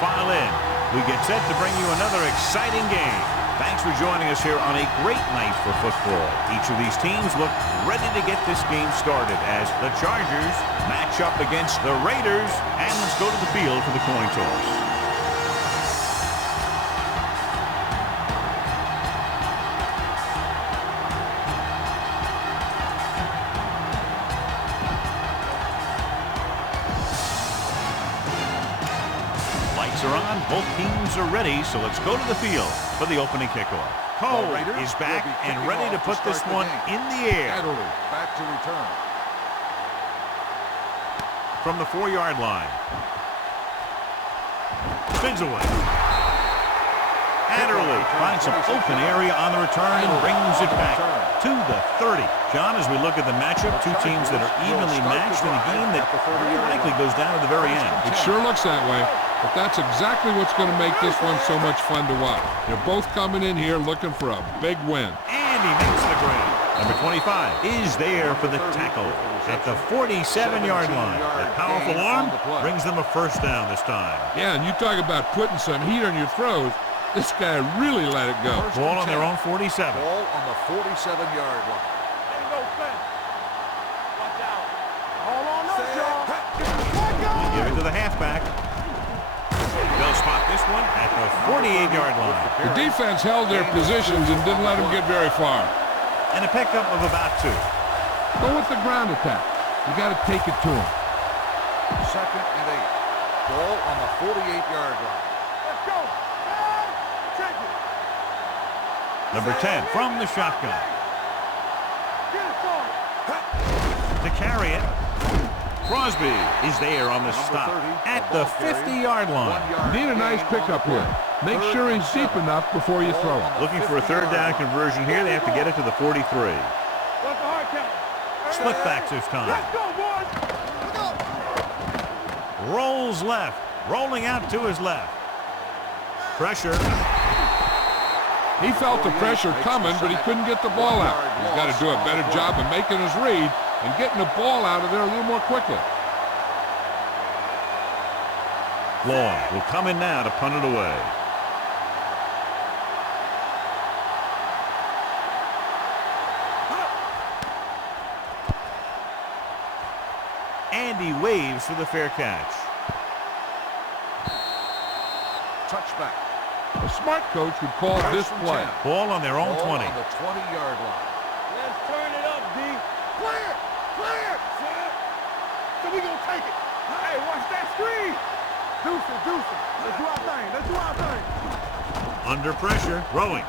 file in. We get set to bring you another exciting game. Thanks for joining us here on a great night for football. Each of these teams look ready to get this game started as the Chargers match up against the Raiders. And let's go to the field for the coin toss. Are on. Both teams are ready, so let's go to the field for the opening kickoff. Cole is back and ready to put this one in the air. Back to return. From the 4-yard line. Spins away. Adderley finds some open area on the return and brings it back to the 30. John, as we look at the matchup, two teams that are evenly matched in a game that very likely goes down to the very end. It sure looks that way. But that's exactly what's going to make this one so much fun to watch. They're both coming in here looking for a big win. And he makes the grab. Number 25 is there for the tackle at the 47-yard line. That powerful arm brings them a first down this time. Yeah, and you talk about putting some heat on your throws. This guy really let it go. Ball on their own 47. Ball on the 47-yard line. Watch out. Hold on up, John. Give it to the halfback. They'll spot this one at the 48-yard line. The defense held their positions and didn't let them get very far. And a pickup of about 2. Go with the ground attack. You got to take it to him. 2nd and 8. Ball on the 48-yard line. Let's go. Check it. Number 10 from the shotgun. Get it started. To carry it. Crosby is there on the stop at the 50-yard line. You need a nice pickup here. Make sure he's deep enough before you throw it. Looking for a third down conversion here. They have to get it to the 43. What's the hard count? Split backs this time. Let's go, boys. Rolls left. Rolling out to his left. Pressure. He felt the pressure coming, but he couldn't get the ball out. He's got to do a better job of making his read and getting the ball out of there a little more quickly. Long will come in now to punt it away. And he waves for the fair catch. Touchback. A smart coach would call this play. Ball on their own 20. On the 20-yard line. Let's turn it up, D. Clear! Clear! So we gonna take it. Hey, watch that screen. Deuce it. Let's do our thing. Under pressure, throwing.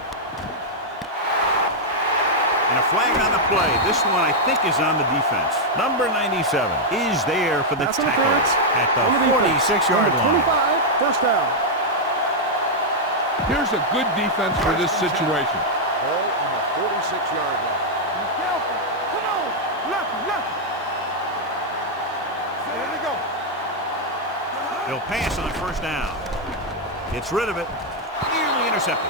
And a flag on the play. This one, I think, is on the defense. Number 97 is there for the tackle at the 46-yard line. 25, first down. Here's a good defense for this situation. Ball on the 46-yard line. Be careful. Come on. Left. There we go. He'll pass on first down. Gets rid of it. Nearly intercepted.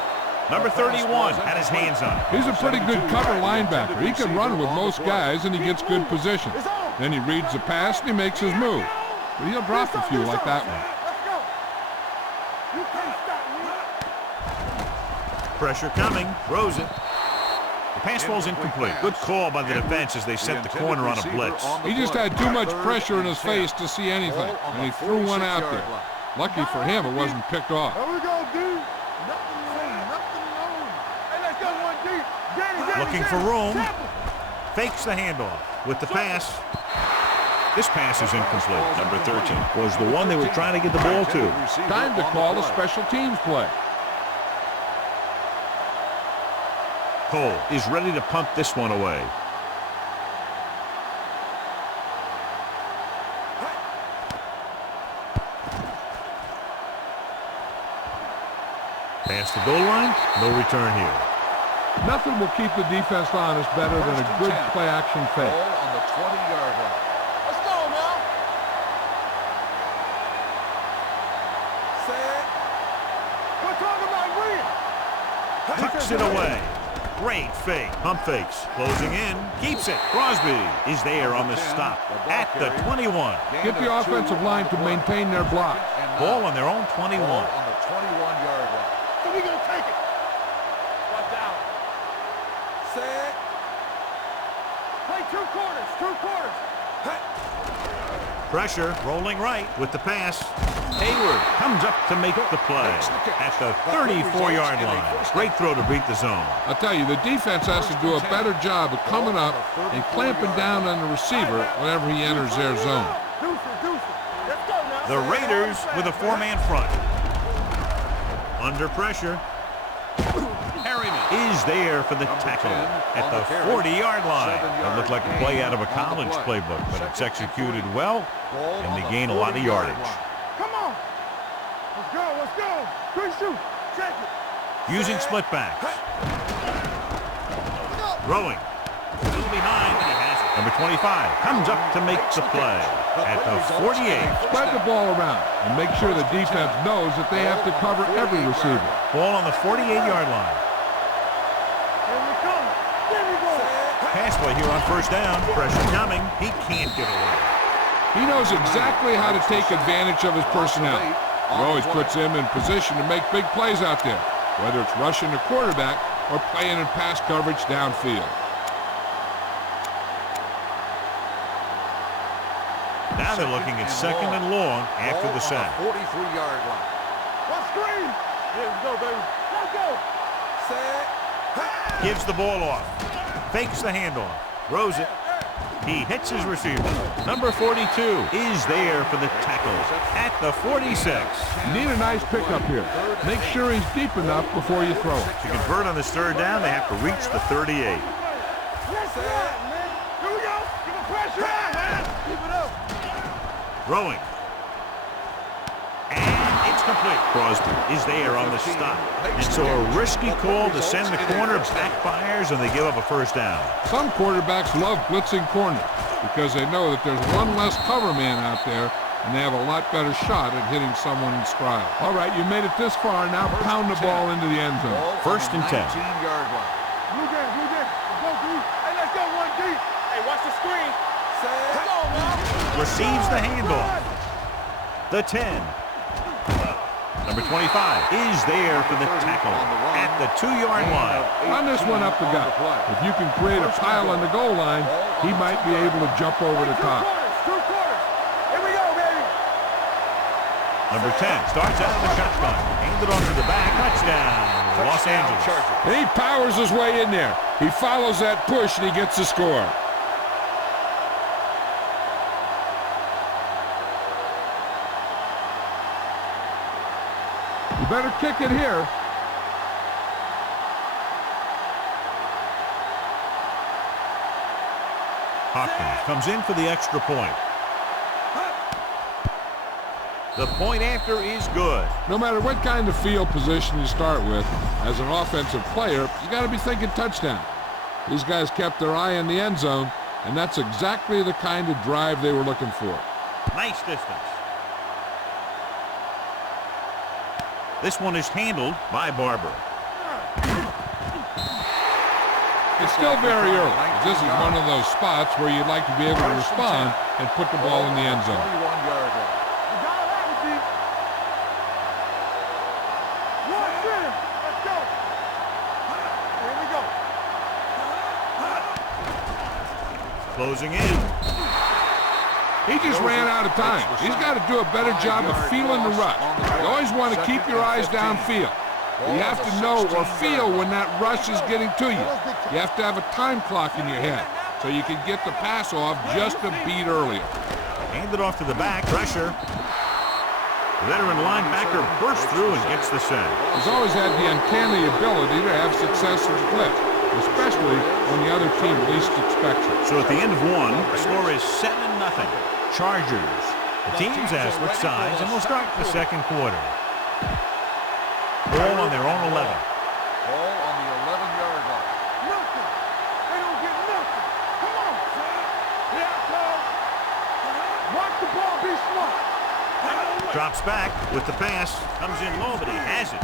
Number 31 had his hands on it. He's a pretty good cover linebacker. He can run with most guys, and he gets good position. Then he reads the pass, and he makes his move. But he'll drop a few like that one. Let's go. You can't stop me. Pressure coming. Throws it. The pass ball's incomplete. Good call by the defense as they set the corner on a blitz. He just had too much pressure in his face to see anything, and he threw one out there. Lucky for him, it wasn't picked off. There we go, D. Nothing wrong. Hey, let's go, 1D. Looking for room. Fakes the handoff with the pass. This pass is incomplete. Number 13 was the one they were trying to get the ball to. Time to call a special teams play. Cole is ready to punt this one away. Past the goal line, no return here. Nothing will keep the defense honest better than a good play-action fake. Ball on the 20-yard line. Let's go, man. Set. We're talking about real. Tucks it away. Great fake. Pump fakes. Closing in. Keeps it. Crosby is there on the stop at the 21. Get the offensive line to maintain their block. Ball on their own 21. Ball on the 21-yard line. So we gonna take it. Watch out. Set. Play 2 quarters. 2 quarters. Pressure, rolling right with the pass. Hayward comes up to make the play at the 34-yard line. Great throw to beat the zone. I'll tell you, the defense has to do a better job of coming up and clamping down on the receiver whenever he enters their zone. Let's go now. The Raiders with a 4-man front. Under pressure. Harriman is there for the tackle at the 40-yard line. That looked like a play out of a college playbook, but it's executed well, and they gain a lot of yardage. Come on. Let's go. Let's go. Quick shoot. Check it. Using split backs. Throwing. Still behind, and he has it. Number 25 comes up to make the play at the 48. Spread the ball around and make sure the defense knows that they have to cover every receiver. Ball on the 48-yard line. Here we come. There we go. Pass play here on first down. Pressure coming. He can't get away. He knows exactly how to take advantage of his personnel. He always puts him in position to make big plays out there, whether it's rushing the quarterback or playing in pass coverage downfield. Now they're looking at second and long after the sack. 43-yard line. One screen. Here we go, baby. Let's go. Set. Gives the ball off. Fakes the handoff. Throws it. He hits his receiver. Number 42 is there for the tackle at the 46. You need a nice pickup here. Make sure he's deep enough before you throw it. To convert on this third down, they have to reach the 38. Yes, man. Here we go. Give him pressure out, man. Keep it up. Throwing. And it's complete. Crosby is there on the stop. And so a risky call to send the corner backfires, and they give up a first down. Some quarterbacks love blitzing corners because they know that there's one less cover man out there, and they have a lot better shot at hitting someone in stride. All right, you made it this far. Now pound the ball into the end zone. First and 10. 19-yard line. Blue game, blue game. Let's go, D. Hey, let's go, 1D. Hey, watch the screen. Let's go, man. Receives the handoff. The 10. Number 25 is there for the tackle at the 2-yard line. Run this one up the gut. If you can create a pile on the goal line, he might be able to jump over the top. 2 quarters. Here we go, baby. Number 10 starts out of the shotgun. Handed on to the back. Touchdown, Los Angeles. And he powers his way in there. He follows that push, and he gets the score. You better kick it here. Hopkins comes in for the extra point. The point after is good. No matter what kind of field position you start with, as an offensive player, you got to be thinking touchdown. These guys kept their eye on the end zone, and that's exactly the kind of drive they were looking for. Nice distance. This one is handled by Barber. It's still very early. This is one of those spots where you'd like to be able to respond and put the ball in the end zone. 21-yard line. You got it right, D. One center. Let's go. Here we go. Closing in. He just ran out of time. He's got to do a better job of feeling the rush. You always want to keep your eyes downfield. You have to know or feel when that rush is getting to you. You have to have a time clock in your head so you can get the pass off just a beat earlier. Handed off to the back. Pressure. The veteran linebacker bursts through and gets the sack. He's always had the uncanny ability to have success in split, especially when the other team least expects it. So at the end of one, the score is 7-0. Chargers. The teams ask what sides, and we'll start the second quarter. Ball on their own 11. Ball on the 11-yard line. Nothing. They don't get nothing. Come on. Yeah, go. Watch the ball. Be smart. Drops back with the pass. Comes in low, but he has it.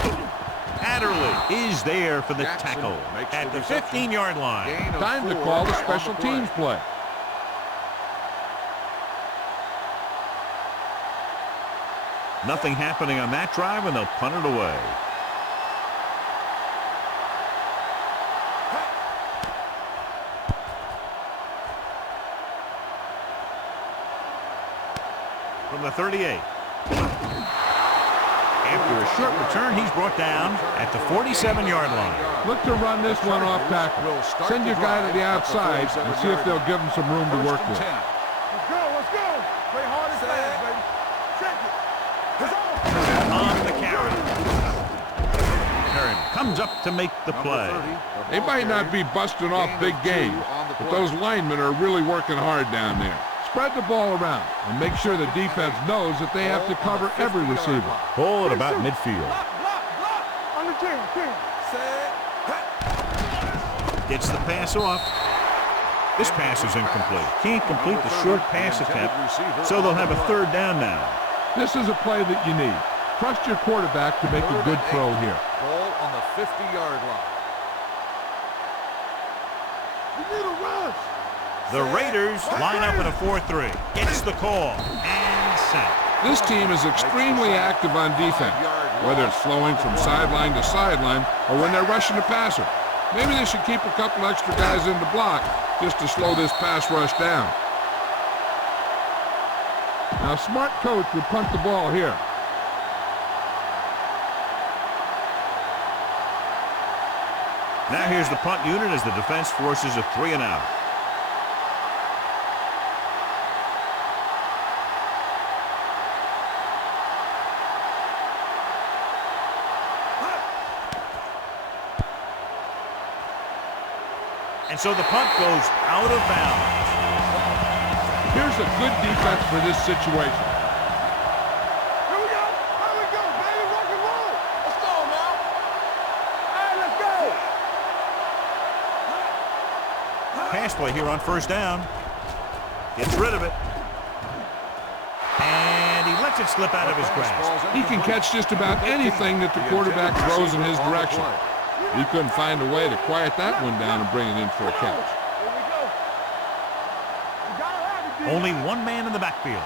Adderley is there for the tackle at the 15-yard line. Time to call the special teams play. Nothing happening on that drive, and they'll punt it away. From the 38. After a short return, he's brought down at the 47-yard line. Look to run this one off tackle. Send your guy to the outside and see if they'll give him some room to work with. Let's go, let's go. Play hard and fast, baby. Check it. On the carry. Hearn comes up to make the play. They might not be busting off big games, but those linemen are really working hard down there. Spread the ball around and make sure the defense knows that they have to cover every receiver. Ball at about midfield. Block. On the 10. Gets the pass off. This pass is incomplete. Can't complete the short pass attempt, so they'll have a third down now. This is a play that you need. Trust your quarterback to make a good throw here. Ball on the 50-yard line. We need a rush. The Raiders line up in a 4-3. Gets the call and sacked. This team is extremely active on defense, whether it's flowing from sideline to sideline or when they're rushing the passer. Maybe they should keep a couple extra guys in the block just to slow this pass rush down. Now, a smart coach would punt the ball here. Now here's the punt unit as the defense forces a 3-and-out. And so the punt goes out of bounds. Here's a good defense for this situation. Here we go. Here we go, baby. Rock and roll. Let's go now. All right, let's go. Pass play here on first down. Gets rid of it. And he lets it slip out of his grasp. He can catch just about anything that the quarterback throws in his direction. He couldn't find a way to quiet that one down and bring it in for a catch. Here we go. We gotta have it, D. Only one man in the backfield.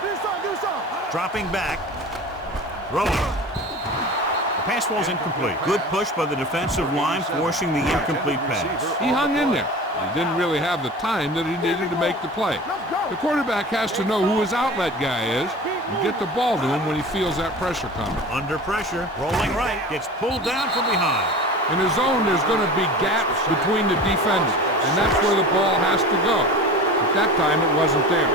Do something. Dropping back. Throwing. The pass ball's incomplete. Good push by the defensive line, forcing the incomplete pass. He hung in there. He didn't really have the time that he needed to make the play. The quarterback has to know who his outlet guy is and get the ball to him when he feels that pressure coming. Under pressure, rolling right, gets pulled down from behind. In the zone, there's going to be gaps between the defenders, and that's where the ball has to go. At that time, it wasn't there.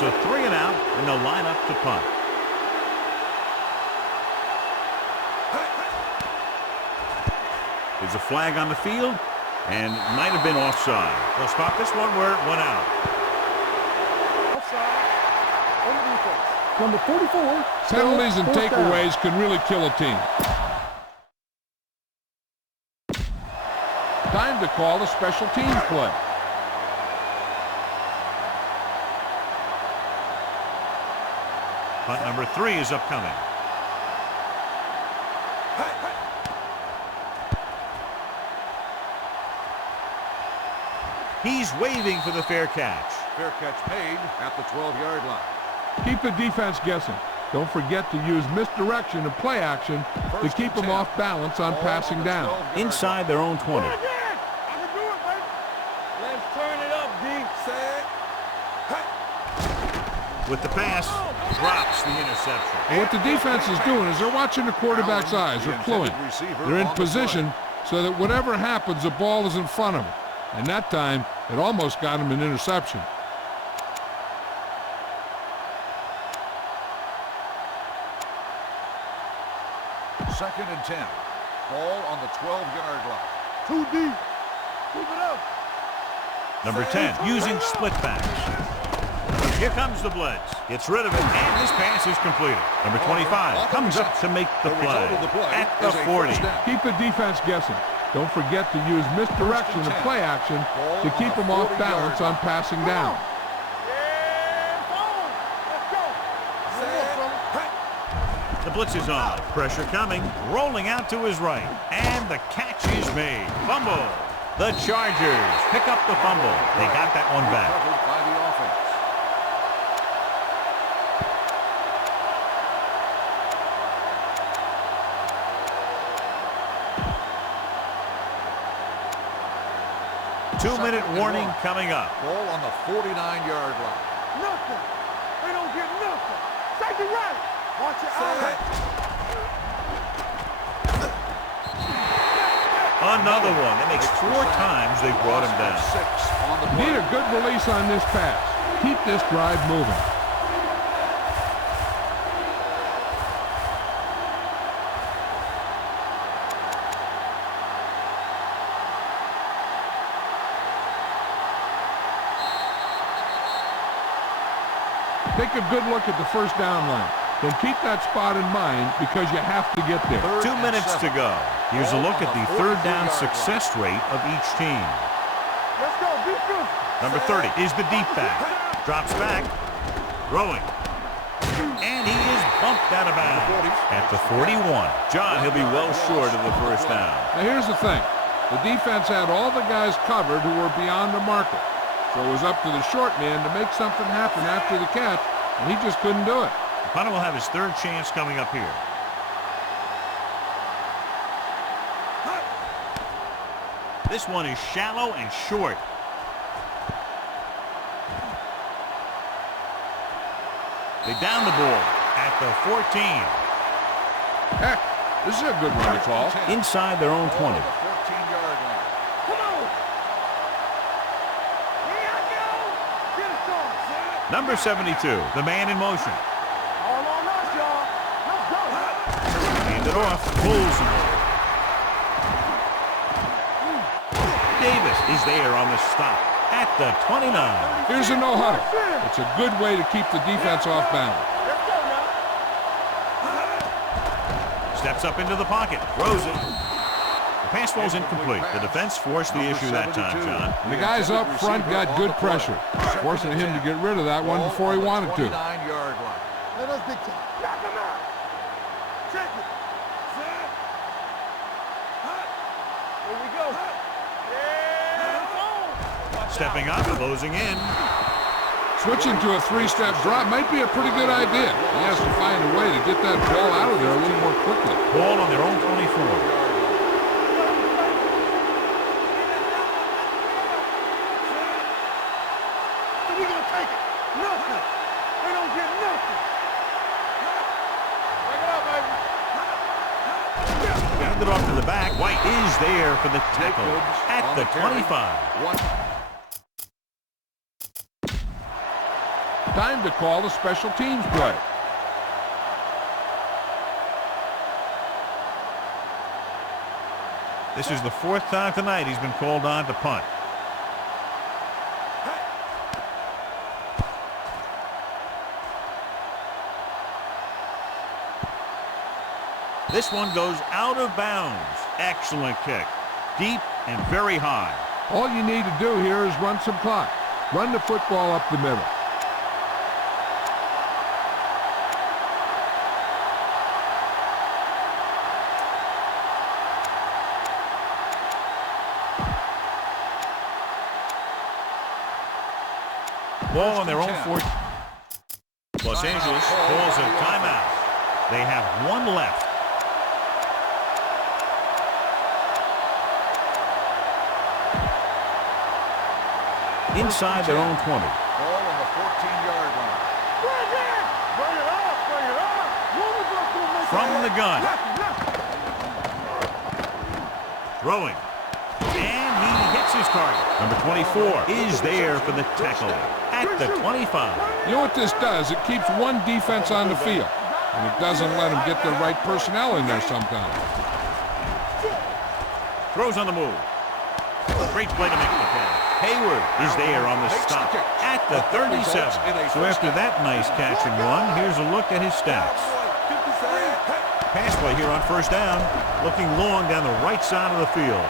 So 3-and-out, and they'll line up to punt. There's a flag on the field, and it might have been offside. They'll spot this one where it went out. Offside. On the defense. Number 44. Penalties and takeaways can really kill a team. Time to call a special teams play. Punt number 3 is upcoming. He's waving for the fair catch. Fair catch made at the 12-yard line. Keep the defense guessing. Don't forget to use misdirection and play action to keep them off balance on passing down. Inside their own 20. I can do it, baby. Let's turn it up, D. With the pass, drops the interception. And what the defense is doing is they're watching the quarterback's eyes. They're cluing. They're in position so that whatever happens, the ball is in front of them. And that time, it almost got him an interception. Second and 10. Ball on the 12-yard line. Too deep. Keep it up. Number 10, using split backs. Here comes the blitz. Gets rid of it, and this pass is completed. Number 25 comes up to make the play at the 40. Keep the defense guessing. Don't forget to use misdirection and play action to keep them off balance on passing down. The blitz is on. Pressure coming. Rolling out to his right. And the catch is made. Fumble. The Chargers pick up the fumble. They got that one back. 2-minute warning coming up. Ball on the 49-yard line. Nothing. They don't get nothing. Safety right. Watch your eyes. Another one. That makes 4 times they brought him down. 6 on the play. Need a good release on this pass. Keep this drive moving. Take a good look at the first down line. Then keep that spot in mind because you have to get there. 2 minutes to go. Here's a look at the third down success rate of each team. Let's go, defense. Number 30 is the deep back. Drops back. Throwing. And he is bumped out of bounds at the 41. John, he'll be well short of the first down. Now here's the thing. The defense had all the guys covered who were beyond the marker. So it was up to the short man to make something happen after the catch, and he just couldn't do it. The punter will have his third chance coming up here. This one is shallow and short. They down the ball at the 14. Heck, this is a good run to call. Inside their own 20. Ball on the 14-yard line. Come on. Here I go. Get it started. Number 72, the man in motion. All on us, y'all. Let's go. Hand it off. Pulls him over. Davis is there on the stop at the 29. Here's a no-huddle. It's a good way to keep the defense off balance. Let's go now. Steps up into the pocket. Throws it. The pass falls incomplete. The defense forced the issue that time, John. And the guys up front got good pressure, forcing him to get rid of that one before he wanted to. 29-yard line. Let us dictate. Knock him out. Check it. Set. Hut. Here we go. Stepping up, closing in. Switching to a three-step drop might be a pretty good idea. He has to find a way to get that ball out of there a little more quickly. Ball on their own 24. So we gonna take it. Nothing. They don't get nothing. Bring it up, baby. Hand it off to the back. White is there for the tackle at the 25. Time to call the special teams play. This is the 4th time tonight he's been called on to punt. This one goes out of bounds. Excellent kick. Deep and very high. All you need to do here is run some clock. Run the football up the middle. Ball on their own 4. Los Angeles calls a timeout. They have one left. Inside their own 20. Ball on the 14-yard line. Bring it. Bring it up. Bring it up. From the gun. Throwing. And he hits his target. Number 24 is there for the tackle at the 25. You know what this does? It keeps one defense on the field, and it doesn't let them get the right personnel in there sometimes. Throws on the move. Great play to make the play. Hayward is there on the stop at the 37. So after that nice catch and run, here's a look at his stats. Pass play here on first down, looking long down the right side of the field.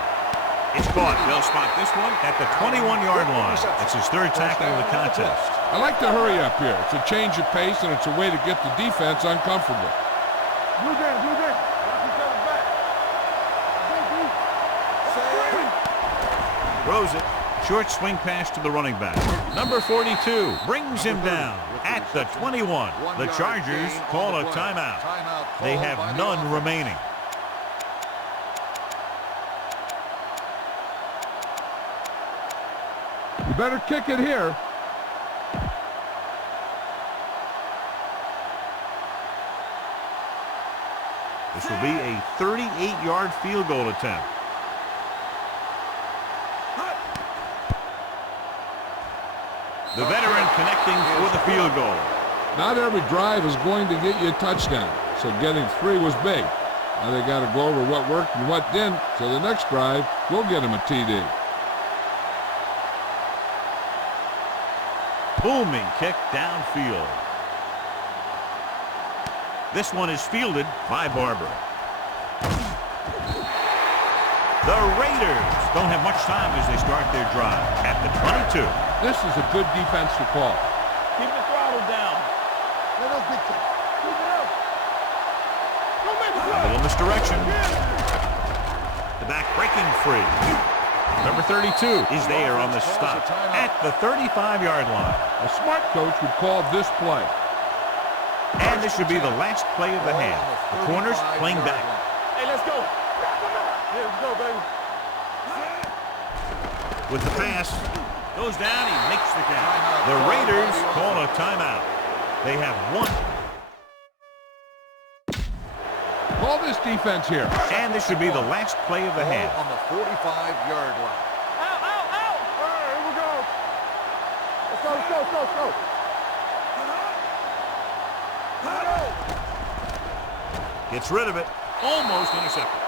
It's caught. They'll spot this one at the 21-yard line. It's his third tackle of the contest. I like the hurry up here. It's a change of pace, and it's a way to get the defense uncomfortable. Blue game, blue game. Watch each other back. Throws it. Short swing pass to the running back. Number 42 brings him down at the 21. The Chargers call a timeout. They have none remaining. better kick it here. This will be a 38-yard field goal attempt. The veteran connecting for the field goal. Not every drive is going to get you a touchdown, so getting 3 was big. Now they got to go over what worked and what didn't, so the next drive will get him a TD. Booming kick downfield. This one is fielded by Barber. The Raiders don't have much time as they start their drive at the 22. This is a good defensive call. Keep the throttle down. Let us get you. Keep it up. Don't make the A play. little misdirection. The back breaking free. Number 32 is there on the stop at the 35-yard line. A smart coach would call this play. And this should be the last play of the half. The corners playing back. Hey, let's go. Yeah, let's go, baby. With the pass, goes down, he makes the catch. The Raiders call a timeout. They have one. Call this defense here. And this should be the last play of the half. On the 45-yard line. Out, out, out. All right, here we go. Let's go, let's go, let's go, let's go. Gets rid of it. Almost intercepted.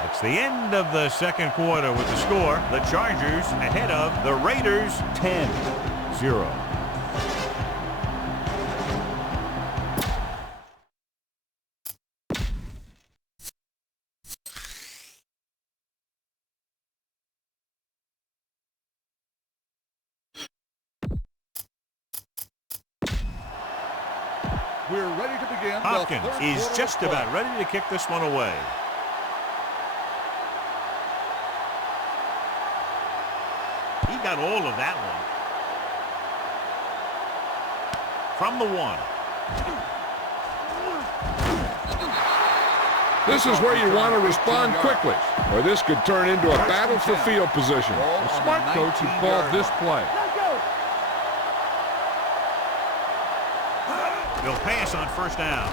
That's the end of the second quarter with the score. The Chargers ahead of the Raiders 10-0. We're ready to begin. Hopkins is just about ready to kick this one away. He got all of that one. From the 1. This is where you want to respond quickly, or this could turn into a battle for field position. A smart coach would call this play. Let's go. They'll pass on first down.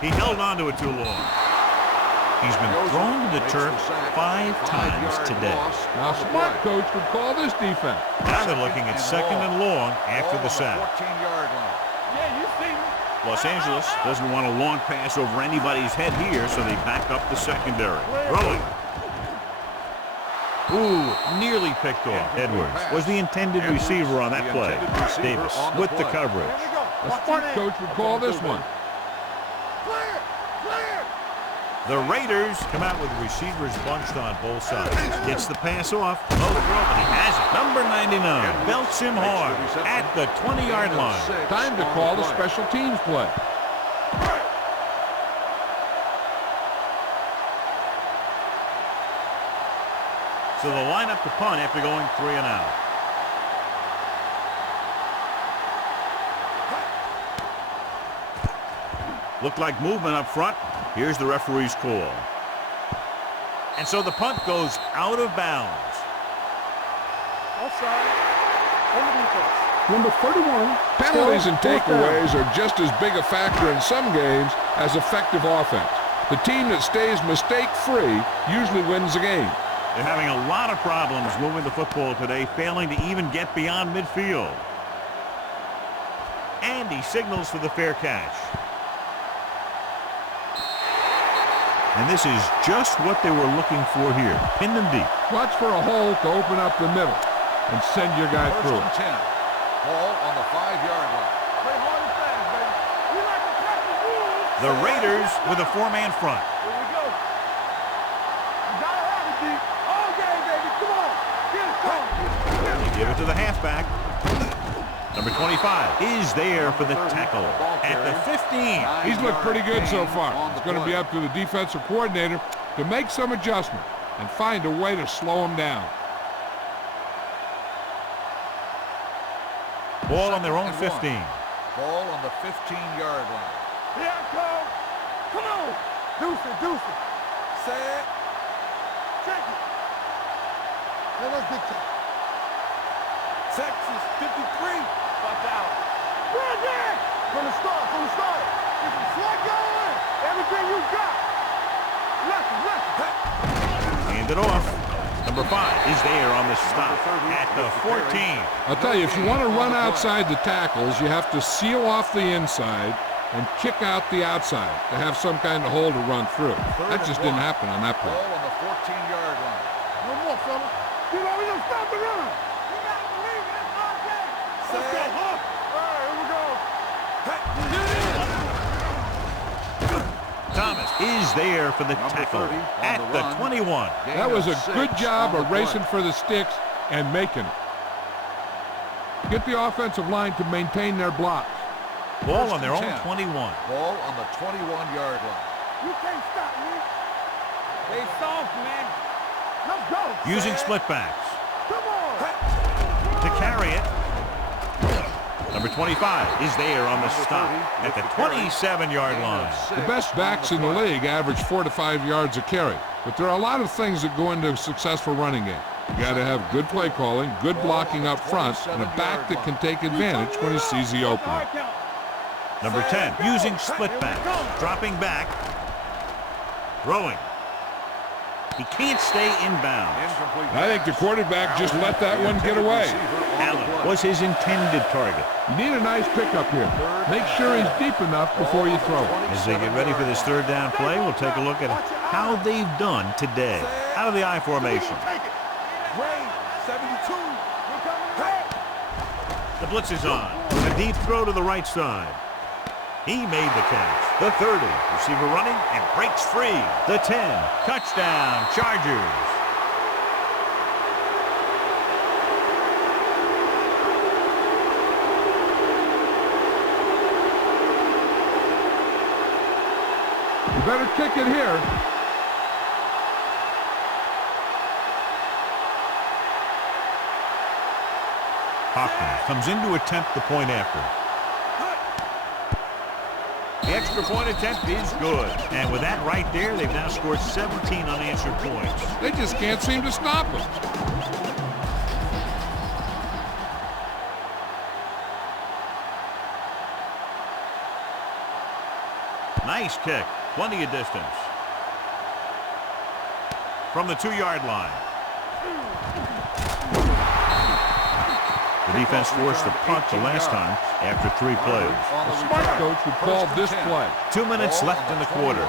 He held on to it too long. He's been thrown to the turf 5 times today. Now, a smart coach would call this defense. Now they're looking at second and long after the sack. 14-yard line. Yeah, you see me. Los Angeles doesn't want a long pass over anybody's head here, so they back up the secondary. Throwing. Ooh, nearly picked off. Edwards was the intended receiver on that play. Davis with the coverage. Here we go. A Watch smart your coach would call this one. Clear, clear. The Raiders come out with receivers bunched on both sides. Gets the pass off. Low throw, but he has it. Number 99 belts him hard at the 20-yard line. Time to call the special teams play. So they'll line up to punt after going 3 and out. Looked like movement up front. Here's the referee's call. And so the punt goes out of bounds. Offside. On the defense. Number 31. Penalties and takeaways are just as big a factor in some games as effective offense. The team that stays mistake-free usually wins the game. They're having a lot of problems moving the football today, failing to even get beyond midfield. And he signals for the fair catch. And this is just what they were looking for here. Pin them deep. Watch for a hole to open up the middle and send your guy First through and it. 10. Ball on the 5-yard line. Play hard and fast, baby. We like to press the rules. The Raiders with a 4-man front. Here we go. You gotta have it, D. All game, baby. Come on. Get it, come on. They give it to the halfback. Number 25 is there for the tackle at the 15. He's looked pretty good so far. It's going to be up to the defensive coordinator to make some adjustment and find a way to slow him down. Ball on their own 15. Ball on the 15-yard line. Here I come. Come on. Deuce it, deuce it. Set. Check it. Now let's get to it. Texas 53. Watch out. Right there. From the start. Get some sweat going. Everything you got. Left. Hand it off. Number 5 is there on the stop at the 14. I'll tell you, if you want to run outside the tackles, you have to seal off the inside and kick out the outside to have some kind of hole to run through. That just didn't happen on that play. Ball on the 14-yard line. No more, fella. You know, we gonna stop the run. You gotta believe it. It's our game. Let's go, huh? All right, here we go. Thomas is there for the tackle at the 21. That was a good job of racing for the sticks and making it. Get the offensive line to maintain their blocks. Ball on their own 21. Ball on the 21-yard line. You can't stop me. They soft, man. Let's go. Using split backs Come on. to carry it. Number 25 is there on the stop at the 27-yard line. The best backs in the league average 4 to 5 yards a carry, but there are a lot of things that go into a successful running game. You got to have good play calling, good blocking up front, and a back that can take advantage when he sees the opening. Number 10 using split backs, dropping back, throwing. He can't stay inbounds. I think the quarterback just let that one get away. Allen was his intended target. You need a nice pickup here. Make sure he's deep enough before you throw it. As they get ready for this third down play, we'll take a look at how they've done today. Out of the I formation. Ray, 72. The blitz is on. A deep throw to the right side. He made the catch. The 30. Receiver running and breaks free. The 10. Touchdown, Chargers. You better kick it here. Hopkins comes in to attempt the point after. The extra point attempt is good. And with that right there, they've now scored 17 unanswered points. They just can't seem to stop him. Nice kick. Plenty of distance. From the 2-yard line. The defense forced a punt the last time after 3 plays. A smart coach would call this play. 2 minutes left in the quarter.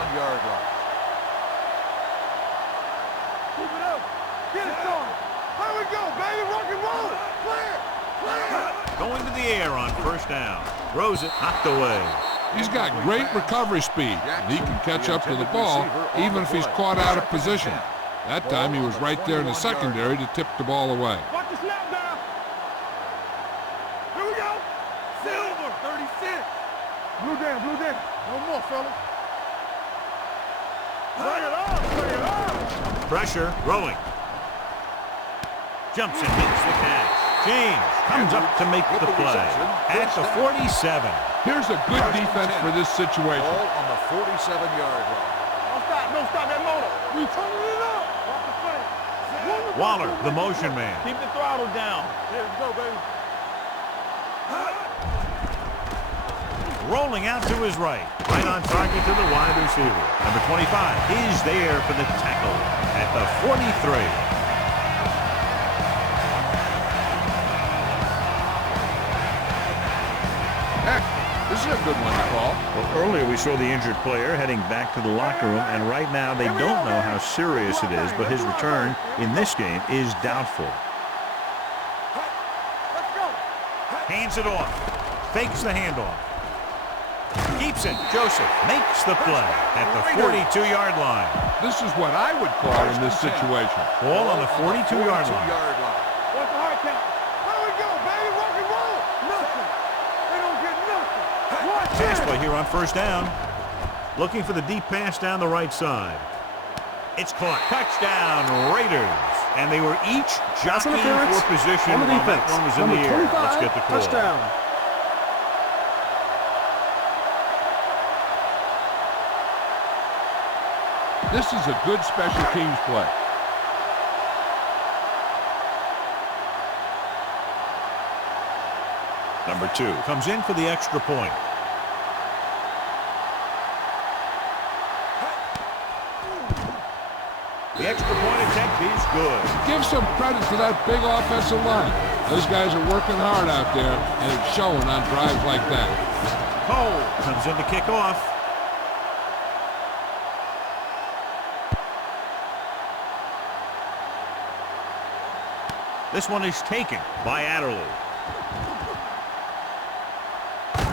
Keep it up. Get it going. Here we go, baby. Rock and roll. Clear. Going to the air on first down. Throws it, knocked away. He's got great recovery speed, and he can catch up to the ball even if he's caught out of position. That time he was right there in the secondary to tip the ball away. Watch the snap down. Here we go. Silver, 36. Blue down. No more, fellas. Bring it on. Pressure, throwing. Jumps and makes the catch. James comes up to make the play at the 47. Here's a good defense for this situation. Ball on the 47-yard line. Don't stop that motor. We turning it up. Watch the play. Waller, the motion man. Keep the throttle down. There we go, baby. Rolling out to his right on target to the wide receiver. Number 25 is there for the tackle at the 43. This is a good one to call. Well, earlier we saw the injured player heading back to the locker room, and right now they don't know how serious it is, but his return in this game is doubtful. Hands it off. Fakes the handoff. Keeps it. Joseph makes the play at the 42-yard line. This is what I would call in this situation. Ball on the 42-yard line. What's the hard count? Here we go, baby. Rock and roll. Nothing. They don't get nothing. Pass play here on first down. Looking for the deep pass down the right side. It's caught. Touchdown, Raiders. And they were each jockeying for position while that one was in the air. Let's get the call. Touchdown. This is a good special teams play. Number 2 comes in for the extra point. The extra point attempt is good. Give some credit to that big offensive line. Those guys are working hard out there, and it's showing on drives like that. Cole comes in to kick off. This one is taken by Adderley.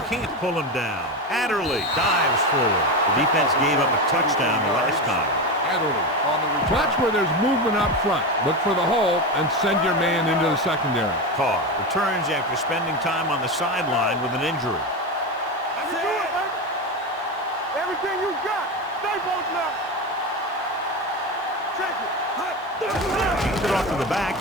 Can't pull him down. Adderley dives forward. The defense gave up a touchdown the last time. Adderley on the return. Watch where there's movement up front. Look for the hole and send your man into the secondary. Carr returns after spending time on the sideline with an injury. I can do it, man. Everything you got. Stay both now. Take it. Keeps it off to the back.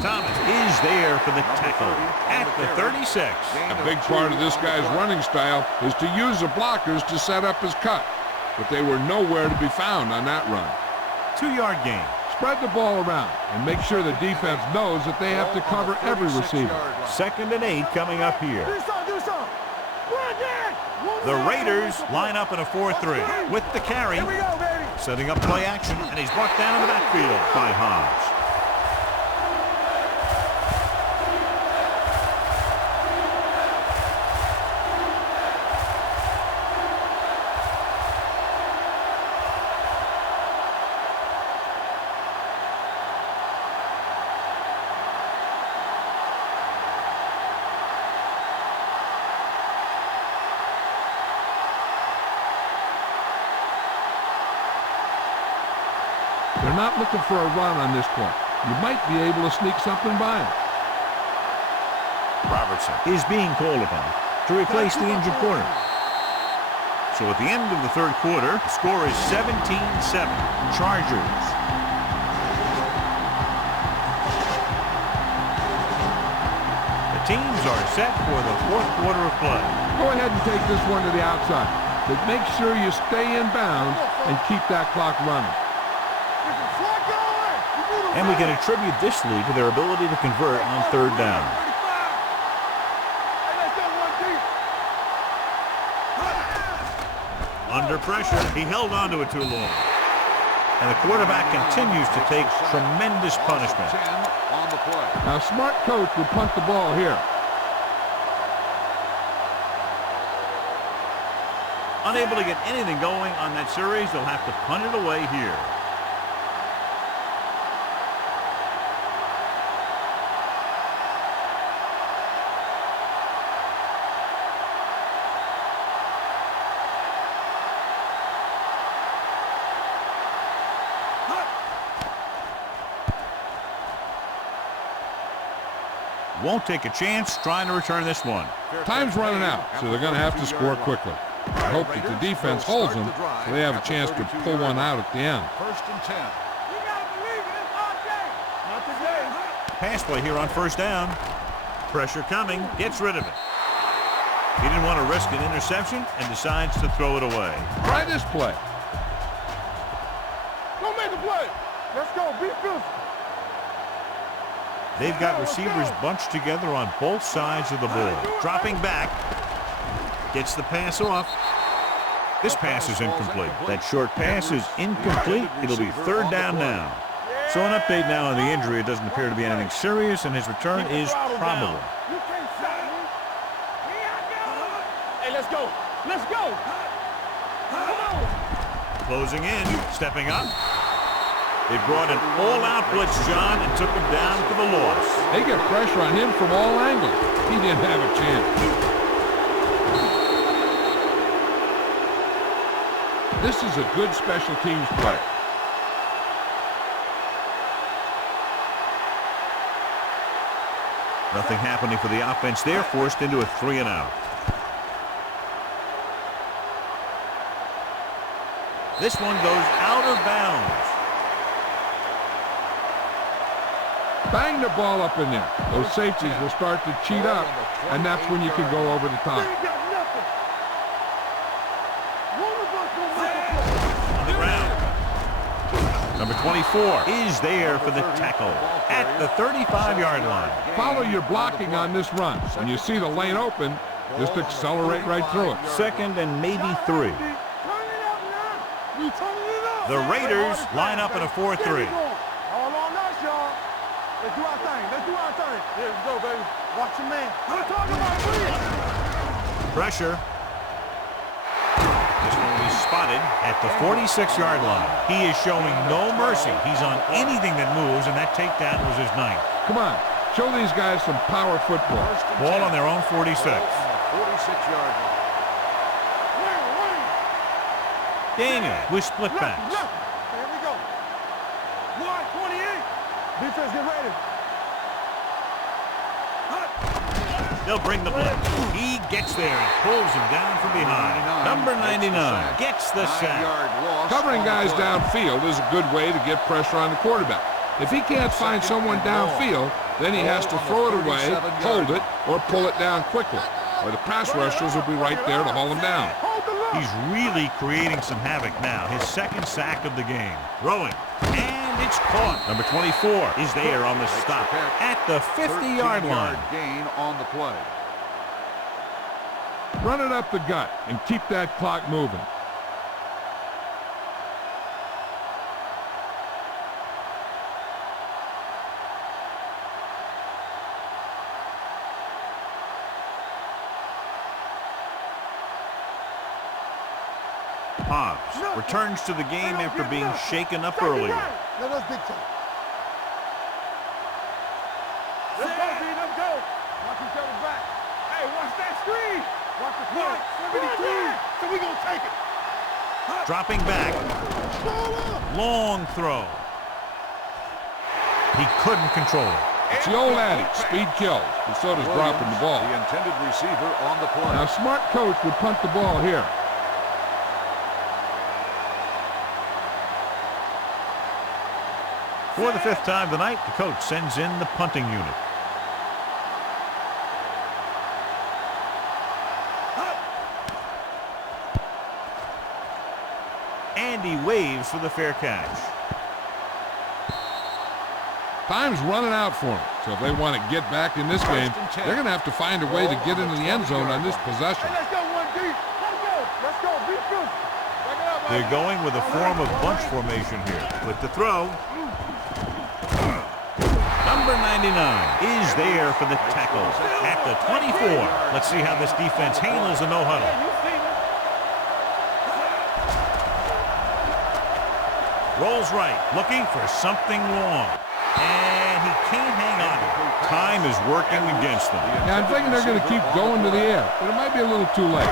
Thomas is there for the tackle at the 36. A big part of this guy's running style is to use the blockers to set up his cut. But they were nowhere to be found on that run. 2-yard gain. Spread the ball around and make sure the defense knows that they have to cover every receiver. 2nd and 8 coming up here. Do something. The Raiders line up in a 4-3 with the carry. Here we go, baby. Setting up play action, and he's brought down in the backfield by Hobbs. They're not looking for a run on this play. You might be able to sneak something by them. Robertson is being called upon to replace the injured corner. So at the end of the 3rd quarter, the score is 17-7. Chargers. The teams are set for the 4th quarter of play. Go ahead and take this one to the outside, but make sure you stay in bounds and keep that clock running. And we can attribute this lead to their ability to convert on 3rd down. Under pressure, he held on to it too long. And the quarterback continues to take tremendous punishment. Now, a smart coach would punt the ball here. Unable to get anything going on that series, they'll have to punt it away here. Won't take a chance trying to return this one. Time's running out, so they're going to have to score quickly. I hope that the defense holds them so they have a chance to pull one out at the end. 1st and 10. You got to believe it. It's our game. Not today. Pass play here on 1st down. Pressure coming. Gets rid of it. He didn't want to risk an interception and decides to throw it away. Try this play. Don't make the play. Let's go. Be physical. They've got receivers bunched together on both sides of the ball. Dropping back. Gets the pass off. This pass is incomplete. That short pass is incomplete. It'll be 3rd down now. So an update now on the injury. It doesn't appear to be anything serious, and his return is probable. You can't stop me. Hey, let's go. Let's go. Come on. Closing in. Stepping up. They brought an all-out blitz, John, and took him down for the loss. They get pressure on him from all angles. He didn't have a chance. This is a good special teams play. Nothing happening for the offense there, forced into a 3-and-out. This one goes out of bounds. Bang the ball up in there. Those safeties will start to cheat up, and that's when you can go over the top. On the ground. Number 24 is there for the tackle at the 35-yard line. Follow your blocking on this run. When you see the lane open, just accelerate right through it. Second and maybe 3. The Raiders line up in a 4-3. All on us, y'all. Let's do our thing. Let's do our thing. Here we go, baby. Watch your man. I'm talking about it. Pressure. This one will be spotted at the 46-yard line. He is showing no mercy. He's on anything that moves, and that takedown was his 9th. Come on, show these guys some power football. Ball on their own 46. 46-yard line. Daniel with split backs. Here we go. 128. Defense, get ready. They'll bring the blitz. He gets there and pulls him down from behind. Number 99 gets the sack. Covering guys downfield is a good way to get pressure on the quarterback. If he can't find someone downfield, then he has to throw it away, hold it, or pull it down quickly. Or the pass rushers will be right there to haul him down. He's really creating some havoc now. His 2nd sack of the game. Throwing. And it's caught. Number 24 is there on the stop at the 50-yard line. Gain on the play. Run it up the gut and keep that clock moving. Hobbs returns to the game after being shaken up earlier. Let us dictate. Let's go, D. Let's go. Watch each other back. Hey, watch that screen. Watch the front. 72. So we gonna take it. Dropping back. Long throw. He couldn't control it. It's the old adage, speed kills, and so does dropping the ball. The intended receiver on the play. Now, a smart coach would punt the ball here. For the 5th time tonight, the coach sends in the punting unit. And he waves for the fair catch. Time's running out for them, so if they want to get back in this game, they're going to have to find a way to get into the end zone on this possession. Hey, let's go, 1D. Let's go. Let's go. Be filthy. Back it up, They're going with a form of bunch formation here. With the throw. Number 99 is there for the tackle at the 24. Let's see how this defense handles the no-huddle. Rolls right, looking for something long. And he can't hang on. Time is working against them. Yeah, I'm thinking they're going to keep going to the air, but it might be a little too late.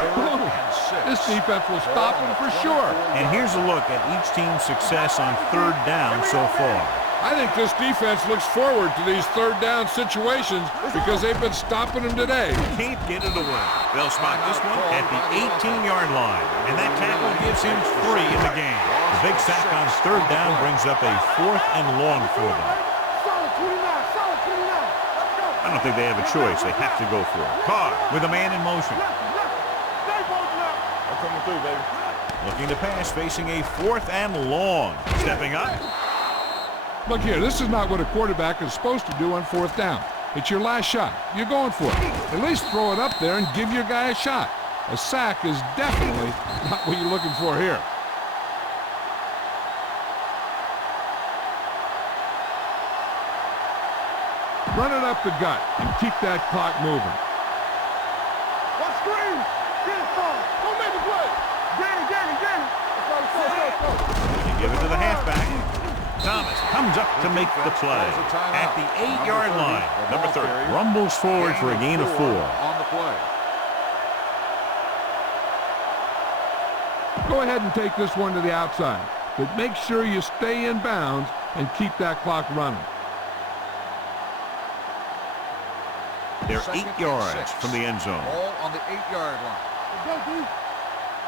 This defense will stop them for sure. And here's a look at each team's success on 3rd down so far. I think this defense looks forward to these 3rd down situations because they've been stopping them today. Can't get it away. They'll spot this one at the 18-yard line, and that tackle gives him 3 in the game. The big sack on 3rd down brings up a 4th and long for them. Solid 29. Solid 29. Let's go. I don't think they have a choice. They have to go for it. Carr with a man in motion. Stay both left. I'm coming through, baby. Looking to pass, facing a 4th and long. Stepping up. Look here, this is not what a quarterback is supposed to do on 4th down. It's your last shot. You're going for it. At least throw it up there and give your guy a shot. A sack is definitely not what you're looking for here. Run it up the gut and keep that clock moving. What screen? Get it from. Don't make the play. Danny. Let's go. You give it to the halfback. Thomas comes up to make the play at the 8-yard line. Number 30 rumbles forward for a gain of 4. On the play. Go ahead and take this one to the outside, but make sure you stay in bounds and keep that clock running. They're 8 yards from the end zone. Ball on the 8-yard line. Let's go, D.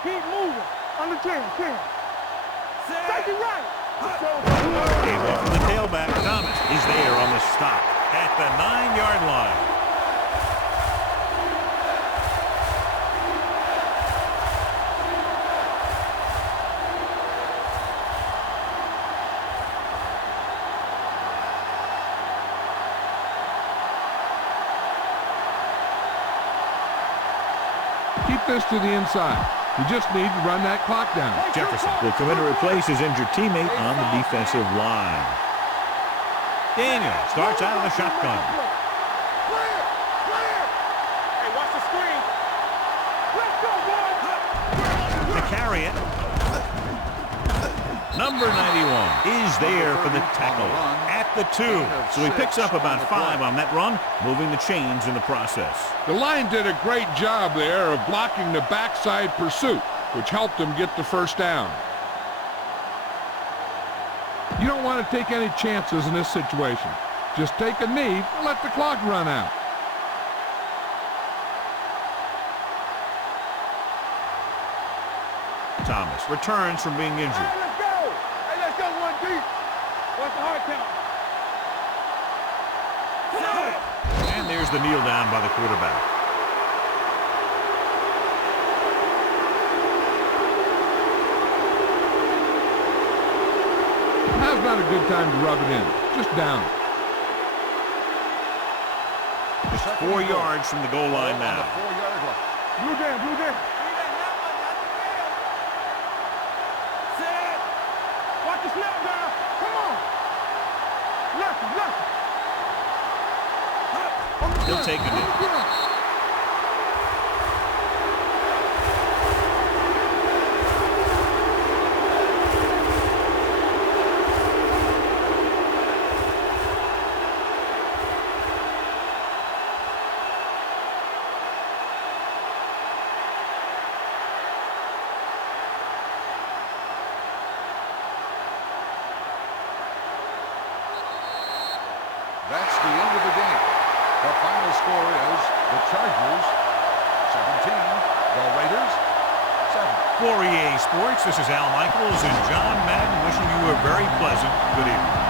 Keep moving. Under 10. Take it right. Gave off from the tailback. Thomas is there on the stop at the 9-yard line. keep this to the inside. You just need to run that clock down. Jefferson will come in to replace his injured teammate on the defensive line. Daniel starts out of the shotgun. Clear! Clear! Hey, watch the screen. Let's go, boys! To carry it. Number 91 is there for the tackle at the 2. So he picks up about 5 on that run, moving the chains in the process. The line did a great job there of blocking the backside pursuit, which helped him get the first down. You don't want to take any chances in this situation. Just take a knee and let the clock run out. Thomas returns from being injured. Hey, let's go! Hey, let's go, 1 deep. What's the hard count? Come on! And there's the kneel down by the quarterback. Now's not a good time to rub it in. Just down. Just 4 yards from the goal line now. 4-yard line. Blue jam, blue jam. Set. Watch the snap down. Come on. Left, left. He'll take a knee. That's the end of the game. The final score is the Chargers 17, the Raiders 7. For EA Sports, this is Al Michaels and John Madden wishing you a very pleasant good evening.